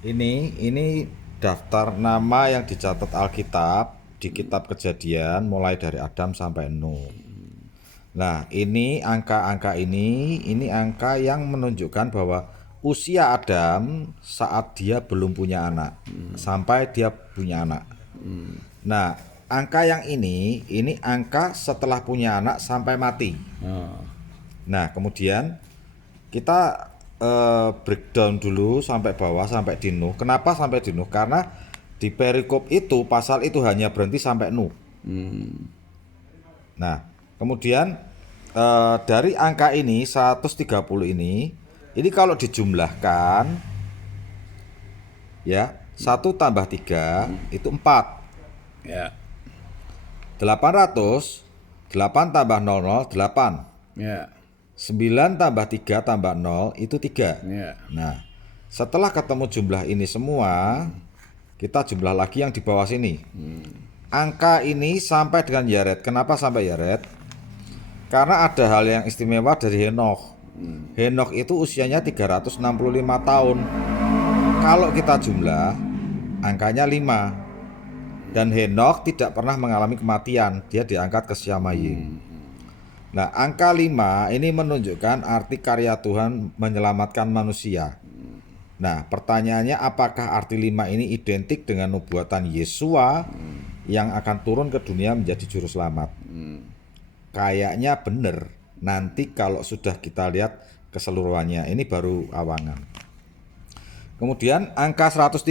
Ini daftar nama yang dicatat Alkitab di kitab Kejadian mulai dari Adam sampai Nuh. Nah, ini angka-angka ini angka yang menunjukkan bahwa usia Adam saat dia belum punya anak sampai dia punya anak. Nah, angka yang ini angka setelah punya anak sampai mati. Oh. Nah, kemudian kita breakdown dulu sampai bawah sampai di Nuh. Kenapa sampai di Nuh? Karena di perikop itu pasal itu hanya berhenti sampai Nuh. Nah, kemudian dari angka ini 130 ini kalau dijumlahkan ya 1 tambah 3 itu 4. Ya. 800 8 tambah 00 8. Ya. 9 tambah 3 tambah 0 itu 3. Ya. Nah, setelah ketemu jumlah ini semua, kita jumlah lagi yang di bawah sini. Angka ini sampai dengan Yared. Kenapa sampai Yared? Karena ada hal yang istimewa dari Henokh. Henokh itu usianya 365 tahun. Kalau kita jumlah, angkanya 5. Dan Henokh tidak pernah mengalami kematian. Dia diangkat ke Syamayim. Nah, angka 5 ini menunjukkan arti karya Tuhan menyelamatkan manusia. Nah, pertanyaannya apakah arti 5 ini identik dengan nubuatan Yesua yang akan turun ke dunia menjadi juru selamat? Kayaknya benar. Nanti kalau sudah kita lihat keseluruhannya, ini baru awangan. Kemudian angka 130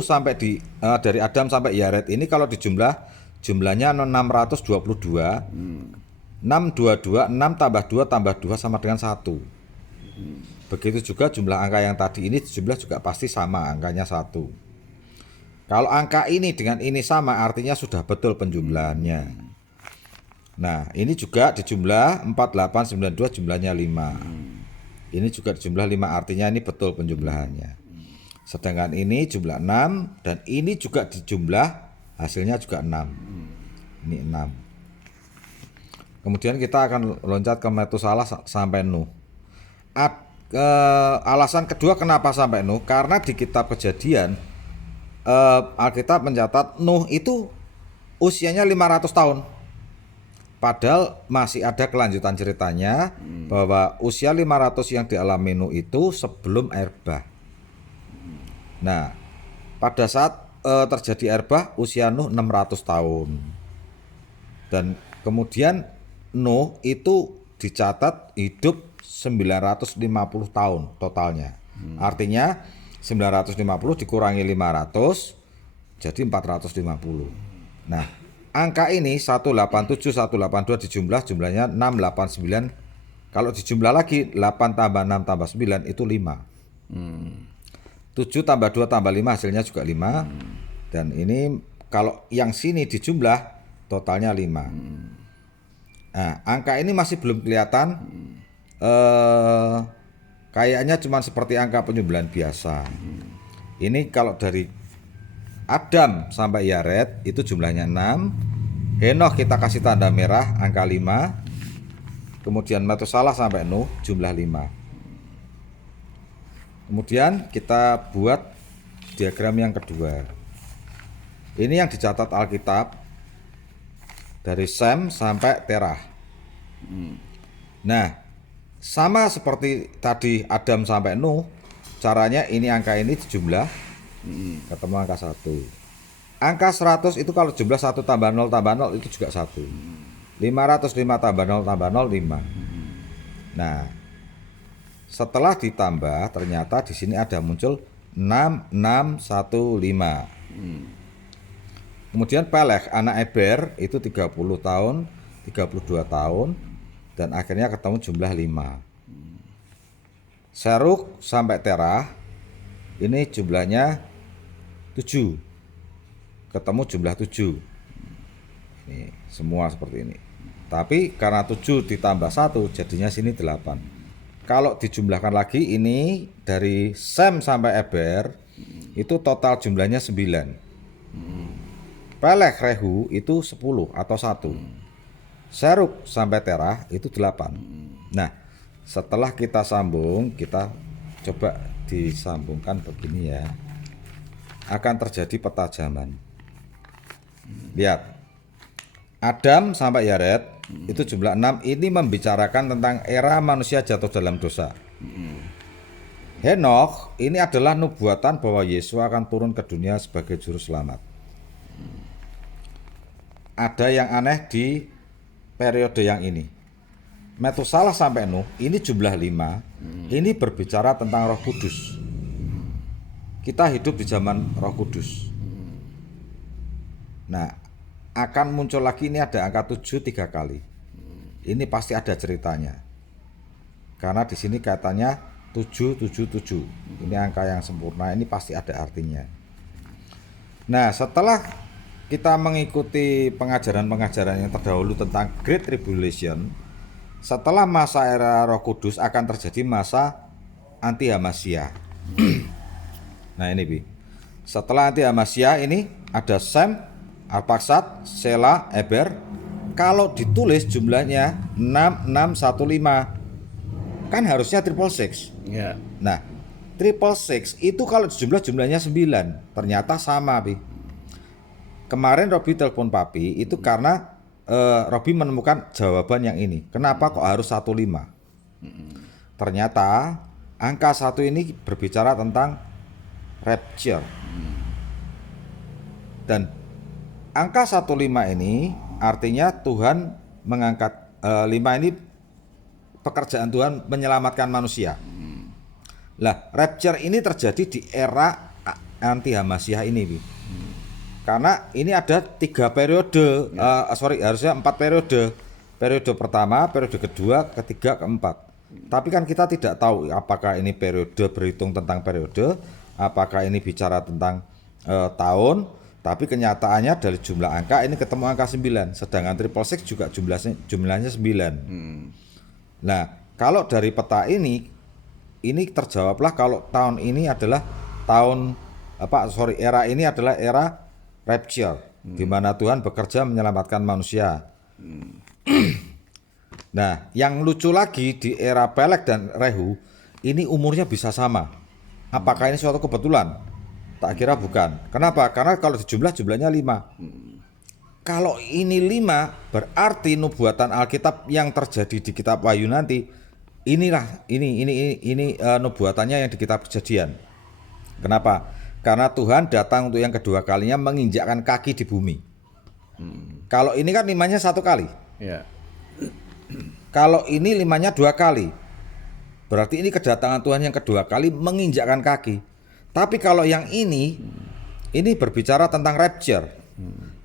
sampai dari Adam sampai Yared ini kalau jumlahnya 622. 622, 6 tambah 2 tambah 2 sama dengan 1. Begitu juga jumlah angka yang tadi ini jumlah juga pasti sama, angkanya 1. Kalau angka ini dengan ini sama artinya sudah betul penjumlahannya. Nah, ini juga dijumlah 4892 jumlahnya 5. Ini juga dijumlah 5 artinya ini betul penjumlahannya. Sedangkan ini jumlah 6 dan ini juga dijumlah hasilnya juga 6. Ini 6. Kemudian kita akan loncat ke Metusalah sampai Nuh. Alasan kedua kenapa sampai Nuh? Karena di kitab Kejadian Alkitab mencatat Nuh itu usianya 500 tahun. Padahal masih ada kelanjutan ceritanya bahwa usia 500 yang dialami Nuh itu sebelum air bah. Nah, pada saat terjadi air bah usia Nuh 600 tahun. Dan kemudian Nuh itu dicatat hidup 950 tahun totalnya. Artinya 950 dikurangi 500 jadi 450. Nah, angka ini 187 182 jumlahnya 689. Kalau dijumlah lagi 8 tambah 6 tambah 9 itu 5. 7 tambah 2 tambah 5 hasilnya juga 5. Dan ini kalau yang sini dijumlah totalnya 5. Nah, angka ini masih belum kelihatan. Kayaknya cuma seperti angka penjumlahan biasa. Ini kalau dari Adam sampai Yared itu jumlahnya 6. Henokh kita kasih tanda merah angka 5. Kemudian Metusalah sampai Nuh jumlah 5. Kemudian kita buat diagram yang kedua. Ini yang dicatat Alkitab dari Sem sampai Terah. Nah, sama seperti tadi Adam sampai Nuh, caranya ini angka ini dijumlah ketemu angka 1. Angka 100 itu kalau jumlah 1 tambah 0 tambah 0 itu juga 1. 505 tambah 0 tambah 0 5. Nah, setelah ditambah ternyata di sini ada muncul 6615. Kemudian Peleh anak Eber itu 30 tahun, 32 tahun dan akhirnya ketemu jumlah 5. Seruk sampai Terah ini jumlahnya 7. Ketemu jumlah 7. Ini semua seperti ini. Tapi karena 7 ditambah 1 jadinya sini 8. Kalau dijumlahkan lagi ini dari Sem sampai Eber itu total jumlahnya 9. Peleh Rehu itu 10 atau 1. Seruk sampai Terah itu 8. Nah, setelah kita sambung, kita coba disambungkan begini ya. akan terjadi peta zaman. Lihat, Adam sampai Yared itu jumlah 6, ini membicarakan tentang era manusia jatuh dalam dosa. Henokh ini adalah nubuatan bahwa Yesus akan turun ke dunia sebagai juru selamat. Ada yang aneh di periode yang ini. Metusalah sampai Nuh ini jumlah 5, ini berbicara tentang Roh Kudus. Kita hidup di zaman Roh Kudus. Nah, akan muncul lagi ini ada angka 7 3 kali. Ini pasti ada ceritanya. Karena di sini katanya 777. Ini angka yang sempurna, ini pasti ada artinya. Nah, setelah kita mengikuti pengajaran-pengajaran yang terdahulu tentang Great Tribulation, setelah masa era Roh Kudus akan terjadi masa anti-Hamasia. Nah, ini Bi. Setelah anti-Hamasia ini ada Sem, Arpaksad, Sela, Eber. Kalau ditulis jumlahnya 6615, kan harusnya 666. Ya. Nah, 666 itu kalau jumlahnya 9, ternyata sama, Bi. Kemarin Robi telepon Papi itu karena Robi menemukan jawaban yang ini. Kenapa kok harus 15? Ternyata angka 1 ini berbicara tentang rapture. Dan angka 15 ini artinya Tuhan mengangkat 5 ini pekerjaan Tuhan menyelamatkan manusia. Lah, rapture ini terjadi di era anti-Hamasyah ini, Bi. Karena ini ada 3 periode, harusnya 4 periode. Periode pertama, periode kedua, ketiga, keempat. Tapi kan kita tidak tahu apakah ini periode berhitung tentang periode, apakah ini bicara tentang tahun. Tapi kenyataannya dari jumlah angka ini ketemu angka 9, sedangkan 666 juga jumlahnya 9. Nah, kalau dari peta ini terjawablah kalau tahun ini adalah era ini adalah era rapture, di mana Tuhan bekerja menyelamatkan manusia. Nah, yang lucu lagi di era Pelek dan Rehu, ini umurnya bisa sama. Apakah ini suatu kebetulan? Tak kira bukan. Kenapa? Karena kalau jumlahnya 5. Kalau ini 5, berarti nubuatan Alkitab yang terjadi di kitab Wahyu nanti, ini nubuatannya yang di kitab Kejadian. Kenapa? Karena Tuhan datang untuk yang kedua kalinya menginjakkan kaki di bumi. Kalau ini kan 5-nya 1 kali. Ya. Kalau ini 5-nya 2 kali. Berarti ini kedatangan Tuhan yang kedua kali menginjakkan kaki. Tapi kalau yang ini berbicara tentang rapture.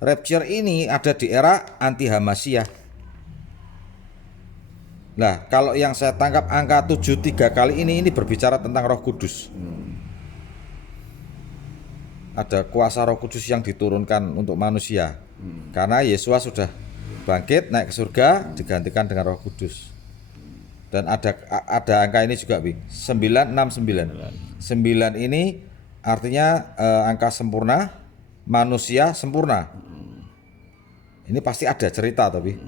Rapture ini ada di era anti-Hamasyah. Nah, kalau yang saya tangkap angka 73 kali ini berbicara tentang Roh Kudus. Ada kuasa Roh Kudus yang diturunkan untuk manusia. Karena Yesus sudah bangkit naik ke surga, digantikan dengan Roh Kudus. Dan ada angka ini juga, Bi. 969. 9 ini artinya angka sempurna, manusia sempurna. Ini pasti ada cerita, tapi.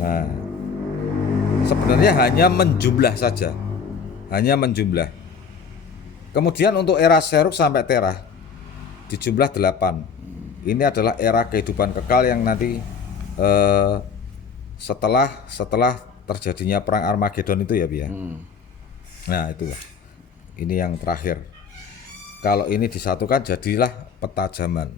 Nah, sebenarnya hanya menjumlah saja. Hanya menjumlah. Kemudian untuk era Seruk sampai Terah di jumlah 8. Ini adalah era kehidupan kekal yang nanti setelah terjadinya perang Armageddon itu ya, Bi, ya. Nah, itulah. Ini yang terakhir. Kalau ini disatukan jadilah peta zaman.